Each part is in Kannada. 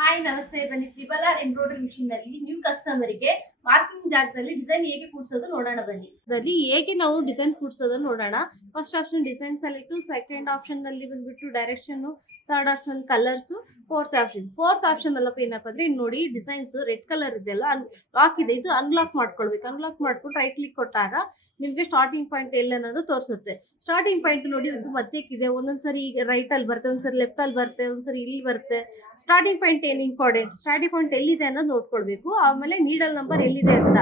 ಹಾಯ್ ನಮಸ್ತೆ, ಬನ್ನಿ ತ್ರಿಬಲ್ ಆರ್ ಎಂಬ್ರಾಯ್ಡರಿ ಮಿಷಿನ್ ನಲ್ಲಿ ನ್ಯೂ ಕಸ್ಟಮರಿಗೆ ಮಾರ್ಕಿಂಗ್ ಜಾಗದಲ್ಲಿ ಡಿಸೈನ್ ಹೇಗೆ ಕೂಡ್ಸೋದು ನೋಡೋಣ ಬನ್ನಿ. ಅದರಲ್ಲಿ ಹೇಗೆ ನಾವು ಡಿಸೈನ್ ಕೂಡ್ಸೋದನ್ನು ನೋಡೋಣ. First option design select, second option ನಲ್ಲಿ ಬಂದ್ಬಿಟ್ಟು direction, third option colours, fourth option ಅಲ್ಲಪ್ಪ ಏನಪ್ಪ ಅಂದ್ರೆ ನೋಡಿ ಡಿಸೈನ್ಸ್ ರೆಡ್ ಕಲರ್ ಇದೆಯಲ್ಲ ಲಾಕ್ ಇದೆ, ಇದು ಅನ್ಲಾಕ್ ಮಾಡ್ಕೊಳ್ಬೇಕು. ಅನ್ಲಾಕ್ ಮಾಡ್ಬಿಟ್ಟು ರೈಟ್ ಕ್ಲಿಕ್ ಕೊಟ್ಟಾಗ ನಿಮ್ಗೆ ಸ್ಟಾರ್ಟಿಂಗ್ ಪಾಯಿಂಟ್ ಎಲ್ಲ ಅನ್ನೋದು ತೋರಿಸುತ್ತೆ. ಸ್ಟಾರ್ಟಿಂಗ್ ಪಾಯಿಂಟ್ ನೋಡಿ ಇದು ಮಧ್ಯಕ್ಕಿದೆ, ಒಂದೊಂದ್ಸರಿ ರೈಟ್ ಅಲ್ಲಿ ಬರುತ್ತೆ, ಒಂದ್ಸರಿ ಲೆಫ್ಟ್ ಅಲ್ಲಿ ಬರುತ್ತೆ, ಒಂದ್ಸರಿ ಇಲ್ಲಿ ಬರುತ್ತೆ. ಸ್ಟಾರ್ಟಿಂಗ್ ಪಾಯಿಂಟ್ ಏನು ಇಂಪಾರ್ಟೆಂಟ್, ಸ್ಟಾರ್ಟಿಂಗ್ ಪಾಯಿಂಟ್ ಎಲ್ಲಿದೆ ಅನ್ನೋದು ನೋಡ್ಕೊಳ್ಬೇಕು. ಆಮೇಲೆ ನೀಡಲ್ ನಂಬರ್ ಎಲ್ಲಿದೆ ಅಂತ,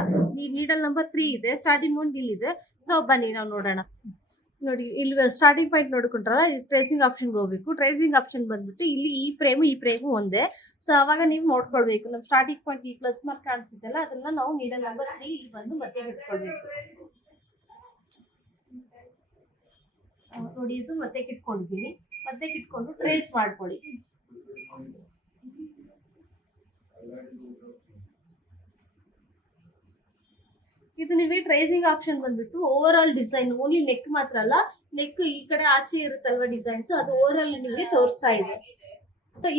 ನೀಡಲ್ ನಂಬರ್ 3 ಇದೆ, ಸ್ಟಾರ್ಟಿಂಗ್ ಪಾಯಿಂಟ್ ಇಲ್ಲಿದೆ. ಸೊ ಬನ್ನಿ ನಾವು ನೋಡೋಣ. ನೋಡಿ ಇಲ್ಲಿ ಸ್ಟಾರ್ಟಿಂಗ್ ಪಾಯಿಂಟ್ ನೋಡ್ಕೊಂಡ್ರಲ್ಲ, ಟ್ರೇಸಿಂಗ್ ಆಪ್ಷನ್ಗೆ ಹೋಗ್ಬೇಕು. ಟ್ರೇಸಿಂಗ್ ಆಪ್ಷನ್ ಬಂದ್ಬಿಟ್ಟು ಇಲ್ಲಿ ಈ ಫ್ರೇಮು ಒಂದೇ. ಸೊ ಅವಾಗ ನೀವು ನೋಡ್ಕೊಳ್ಬೇಕು, ನಮ್ಮ ಸ್ಟಾರ್ಟಿಂಗ್ ಪಾಯಿಂಟ್ ಈ ಪ್ಲಸ್ ಮಾರ್ಕ್ ಕಾಣಿಸುತ್ತಲ್ಲ ಅದನ್ನ ನಾವು ನೀಡಲ್ ನಂಬರ್ 3 ಇಲ್ಲಿ ಬಂದು ಮತ್ತೆ ಇಟ್ಕೊಳ್ಬೇಕು. ನೋಡಿ ಇದು ಮತ್ತೆ ಕಿಟ್ಕೊಂಡಿದ್ದೀನಿ, ಮತ್ತೆ ಕಿಟ್ಕೊಂಡು ಟ್ರೇಸ್ ಮಾಡ್ಕೊಳ್ಳಿ. ಇದು ನಿಮಗೆ ಟ್ರೇಸಿಂಗ್ ಆಪ್ಷನ್ ಬಂದ್ಬಿಟ್ಟು over all design, only neck ಮಾತ್ರ ಅಲ್ಲ, ನೆಕ್ ಈ ಕಡೆ ಆಚೆ ಇರುತ್ತಲ್ವ ಡಿಸೈನ್ಸ್, ಅದು ಓವರ್ ಆಲ್ ನಿಮಗೆ ತೋರಿಸ್ತಾ ಇದೆ.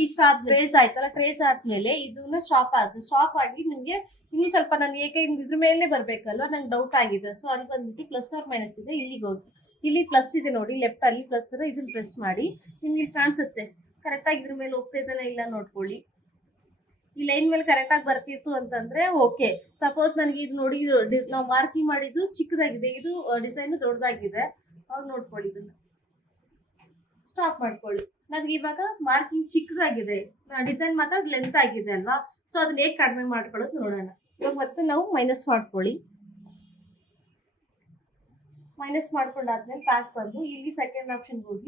ಈ ಟ್ರೇಸ್ ಆಯ್ತಲ್ಲ, ಟ್ರೇಸ್ ಆದ್ಮೇಲೆ ಇದನ್ನ ಸ್ಟಾಪ್ ಆಗಿ ನಿಮ್ಗೆ ಇನ್ನು ಸ್ವಲ್ಪ ನಾನು ಏಕೆ ಇದ್ರ ಮೇಲೆ ಬರ್ಬೇಕಲ್ವಾ, ನಂಗೆ ಡೌಟ್ ಆಗಿದೆ. ಸೊ ಅಲ್ಲಿ ಬಂದ್ಬಿಟ್ಟು ಪ್ಲಸ್ ಆರ್ ಮೈನಸ್ ಇದೆ, ಇಲ್ಲಿಗೆ ಹೋಗಿ ಇಲ್ಲಿ ಪ್ಲಸ್ ಇದೆ ನೋಡಿ, ಲೆಫ್ಟ್ ಅಲ್ಲಿ ಪ್ಲಸ್ ಇದೆ, ಇದನ್ನ ಪ್ರೆಸ್ ಮಾಡಿ ನಿಮ್ಗೆ ಇಲ್ಲಿ ಕಾಣಿಸುತ್ತೆ. ಕರೆಕ್ಟ್ ಆಗಿ ಇದ್ರ ಮೇಲೆ ಹೋಗ್ತಾ ಇದ್ದಾನೆ ಇಲ್ಲ ನೋಡ್ಕೊಳ್ಳಿ. ಈ ಲೈನ್ ಮೇಲೆ ಕರೆಕ್ಟ್ ಆಗಿ ಬರ್ತಿತ್ತು ಅಂತಂದ್ರೆ ಓಕೆ. ಸಪೋಸ್ ನನಗೆ ಇದು ನೋಡಿ ನಾವು ಮಾರ್ಕಿಂಗ್ ಮಾಡಿದ್ದು ಚಿಕ್ಕದಾಗಿದೆ, ಇದು ಡಿಸೈನ್ ದೊಡ್ಡದಾಗಿದೆ, ಅವಾಗ ನೋಡ್ಕೊಳ್ಳಿ, ಇದನ್ನ ಸ್ಟಾಪ್ ಮಾಡ್ಕೊಳ್ಳಿ. ನನ್ಗೆ ಇವಾಗ ಮಾರ್ಕಿಂಗ್ ಚಿಕ್ಕದಾಗಿದೆ, ಡಿಸೈನ್ ಮಾತ್ರ ಲೆಂತ್ ಆಗಿದೆ ಅಲ್ವಾ. ಸೊ ಅದನ್ನ ಹೇಗೆ ಕಡಿಮೆ ಮಾಡ್ಕೊಳ್ಳೋದು ನೋಡೋಣ. ಇವಾಗ ಮತ್ತೆ ನಾವು ಮೈನಸ್ ಮಾಡ್ಕೊಳ್ಳಿ. ಮೈನಸ್ ಮಾಡ್ಕೊಂಡಾದ್ಮೇಲೆ ಪ್ಯಾಕ್ ಬಂದು ಇಲ್ಲಿ ಸೆಕೆಂಡ್ ಆಪ್ಷನ್ ಹೋಗಿ